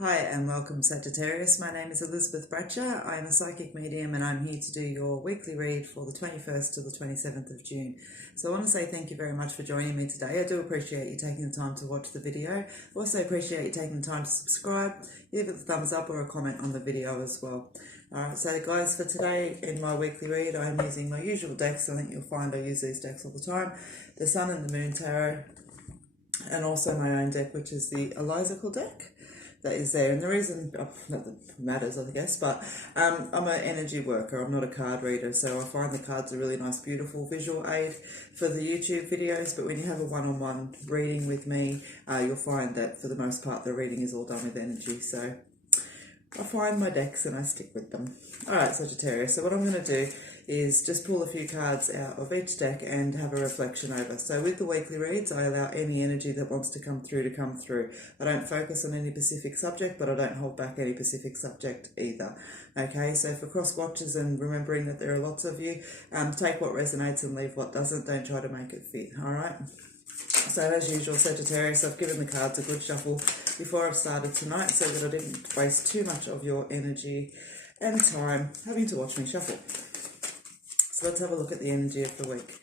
Hi and welcome Sagittarius. My name is Elizabeth Bratcher. I am a psychic medium and I'm here to do your weekly read for the 21st to the 27th of June. So I want to say thank you very much for joining me today. I do appreciate you taking the time to watch the video. I also appreciate you taking the time to subscribe, give it a thumbs up or a comment on the video as well. Alright, so guys, for today in my weekly read I'm using my usual decks. I think you'll find I use these decks all the time. The Sun and the Moon Tarot, and also my own deck, which is the Elizacle deck. That is there, and the reason, not that it matters I guess, but I'm an energy worker, I'm not a card reader, so I find the cards a really nice beautiful visual aid for the YouTube videos, but when you have a one-on-one reading with me, you'll find that for the most part the reading is all done with energy, so I find my decks and I stick with them. Alright Sagittarius, so what I'm going to do is just pull a few cards out of each deck and have a reflection over. So with the weekly reads, I allow any energy that wants to come through. I don't focus on any specific subject, but I don't hold back any specific subject either. Okay, so for cross watchers and remembering that there are lots of you, take what resonates and leave what doesn't. Don't try to make it fit, alright? So as usual, Sagittarius, I've given the cards a good shuffle before I've started tonight so that I didn't waste too much of your energy and time having to watch me shuffle. So let's have a look at the energy of the week.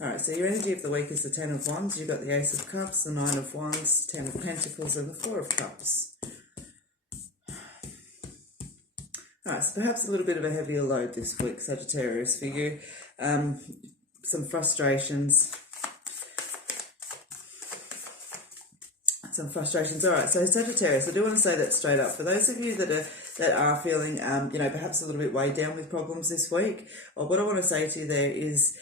Alright, so your energy of the week is the Ten of Wands. You've got the Ace of Cups, the Nine of Wands, Ten of Pentacles and the Four of Cups. Alright, so perhaps a little bit of a heavier load this week, Sagittarius, for you. Some frustrations. Alright, so Sagittarius, I do want to say that straight up. For those of you that are feeling, perhaps a little bit weighed down with problems this week, or what I want to say to you there is,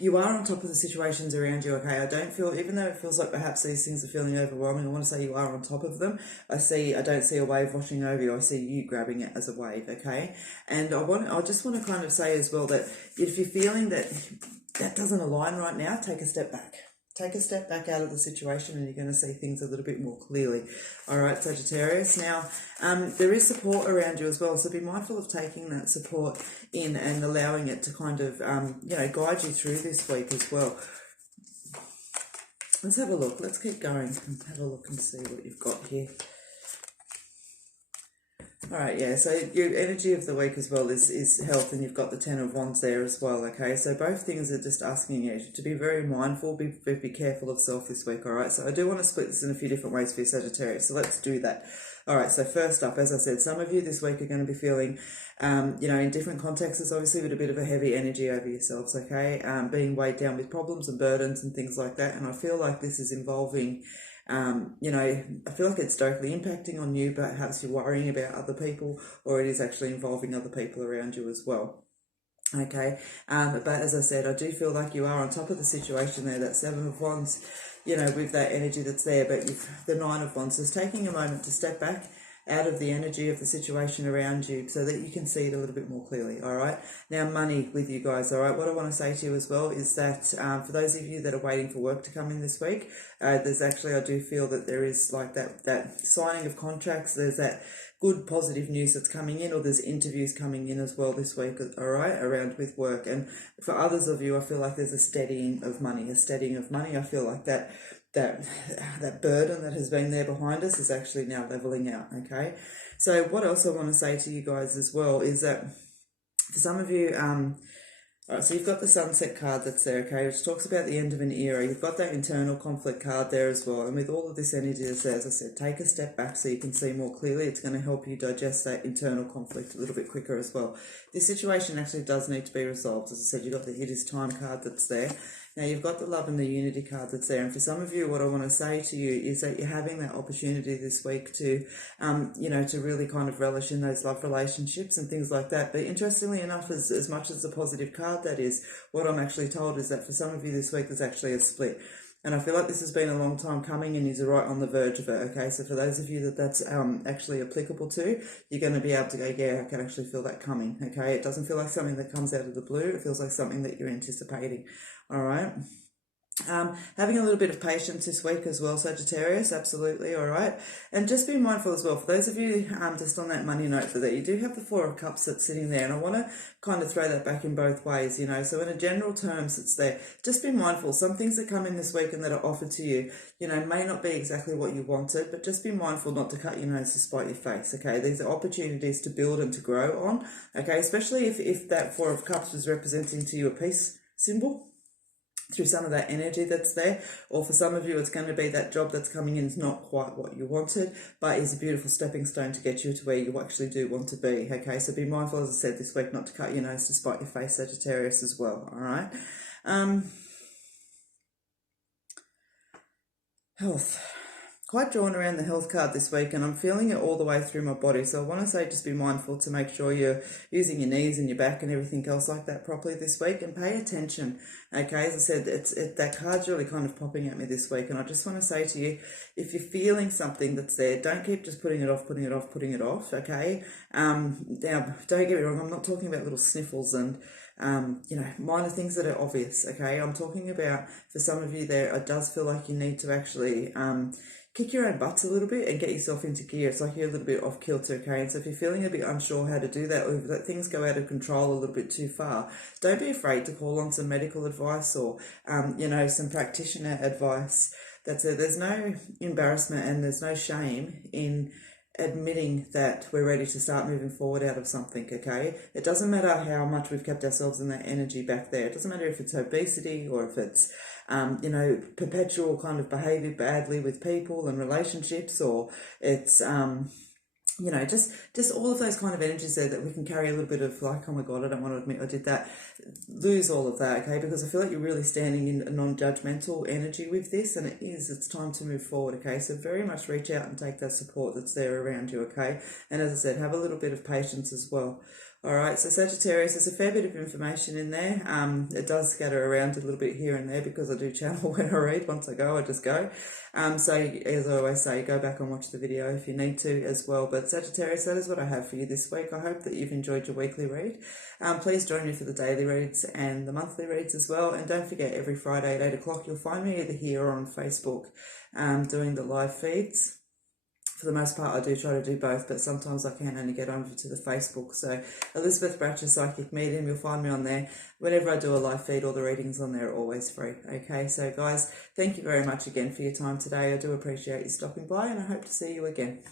you are on top of the situations around you, okay? I don't feel, even though it feels like perhaps these things are feeling overwhelming, I want to say you are on top of them. I don't see a wave washing over you, I see you grabbing it as a wave, okay? And I just want to kind of say as well that if you're feeling that doesn't align right now, take a step back. Take a step back out of the situation and you're going to see things a little bit more clearly. All right, Sagittarius. Now, there is support around you as well, so be mindful of taking that support in and allowing it to kind of, guide you through this week as well. Let's have a look. Let's keep going and have a look and see what you've got here. Alright, yeah, so your energy of the week as well is health, and you've got the Ten of Wands there as well, okay? So both things are just asking you to be very mindful, be careful of self this week, alright? So I do want to split this in a few different ways for you, Sagittarius, so let's do that. Alright, so first up, as I said, some of you this week are going to be feeling, in different contexts, obviously with a bit of a heavy energy over yourselves, okay? Being weighed down with problems and burdens and things like that, and I feel like this is involving... I feel like it's directly impacting on you, but perhaps you're worrying about other people, or it is actually involving other people around you as well. Okay, but as I said, I do feel like you are on top of the situation there, that Seven of Wands, with that energy that's there, but the Nine of Wands is taking a moment to step back out of the energy of the situation around you so that you can see it a little bit more clearly, all right? Now, money with you guys, all right? What I want to say to you as well is that for those of you that are waiting for work to come in this week, there's actually, I do feel that there is like that signing of contracts, there's that good positive news that's coming in, or there's interviews coming in as well this week, all right, around with work. And for others of you, I feel like there's a steadying of money. I feel like that burden that has been there behind us is actually now leveling out, okay? So what else I want to say to you guys as well is that for some of you, alright, so you've got the Sunset card that's there, okay, which talks about the end of an era. You've got that internal conflict card there as well. And with all of this energy that's there, as I said, take a step back so you can see more clearly. It's going to help you digest that internal conflict a little bit quicker as well. This situation actually does need to be resolved. As I said, you've got the It Is Time card that's there. Now, you've got the Love and the Unity card that's there. And for some of you, what I want to say to you is that you're having that opportunity this week to, to really kind of relish in those love relationships and things like that. But interestingly enough, as much as the positive card that is, what I'm actually told is that for some of you this week, there's actually a split. And I feel like this has been a long time coming and is right on the verge of it, okay? So for those of you that's actually applicable to, you're going to be able to go, yeah, I can actually feel that coming, okay? It doesn't feel like something that comes out of the blue. It feels like something that you're anticipating, all right? Having a little bit of patience this week as well, Sagittarius, absolutely, all right. And just be mindful as well, for those of you just on that money note for that, you do have the Four of Cups that's sitting there, and I want to kind of throw that back in both ways, you know. So in a general terms, it's there. Just be mindful. Some things that come in this week and that are offered to you, you know, may not be exactly what you wanted, but just be mindful not to cut your nose to spite your face, okay? These are opportunities to build and to grow on, okay? Especially if that Four of Cups was representing to you a peace symbol, through some of that energy that's there, or for some of you it's going to be that job that's coming in is not quite what you wanted, but is a beautiful stepping stone to get you to where you actually do want to be, okay? So be mindful, as I said, this week not to cut your nose to spite your face, Sagittarius, as well, all right? Health. Quite drawn around the health card this week, and I'm feeling it all the way through my body. So I want to say just be mindful to make sure you're using your knees and your back and everything else like that properly this week, and pay attention. Okay, as I said, that card's really kind of popping at me this week, and I just want to say to you, if you're feeling something that's there, don't keep just putting it off, okay? Now, don't get me wrong, I'm not talking about little sniffles and you know, minor things that are obvious, okay? I'm talking about, for some of you there, it does feel like you need to actually kick your own butts a little bit and get yourself into gear. It's like you're a little bit off kilter, okay? And so if you're feeling a bit unsure how to do that, or if things go out of control a little bit too far, don't be afraid to call on some medical advice or, you know, some practitioner advice. There's no embarrassment and there's no shame in admitting that we're ready to start moving forward out of something, okay? It doesn't matter how much we've kept ourselves in that energy back there. It doesn't matter if it's obesity or if it's, you know, perpetual kind of behaviour badly with people and relationships, or it's, you know, just all of those kind of energies there that we can carry a little bit of like, oh my God, I don't want to admit I did that. Lose all of that, okay? Because I feel like you're really standing in a non-judgmental energy with this, and it's time to move forward, okay? So very much reach out and take that support that's there around you, okay? And as I said, have a little bit of patience as well. All right, so Sagittarius, there's a fair bit of information in there. It does scatter around a little bit here and there because I do channel when I read. Once I go, I just go. So as I always say, go back and watch the video if you need to as well. But Sagittarius, that is what I have for you this week. I hope that you've enjoyed your weekly read. Please join me for the daily reads and the monthly reads as well. And don't forget, every Friday at 8 o'clock, you'll find me either here or on Facebook doing the live feeds. For the most part, I do try to do both, but sometimes I can only get over to the Facebook. So Elizabeth Bratcher Psychic Medium, you'll find me on there. Whenever I do a live feed, all the readings on there are always free. Okay, so guys, thank you very much again for your time today. I do appreciate you stopping by, and I hope to see you again.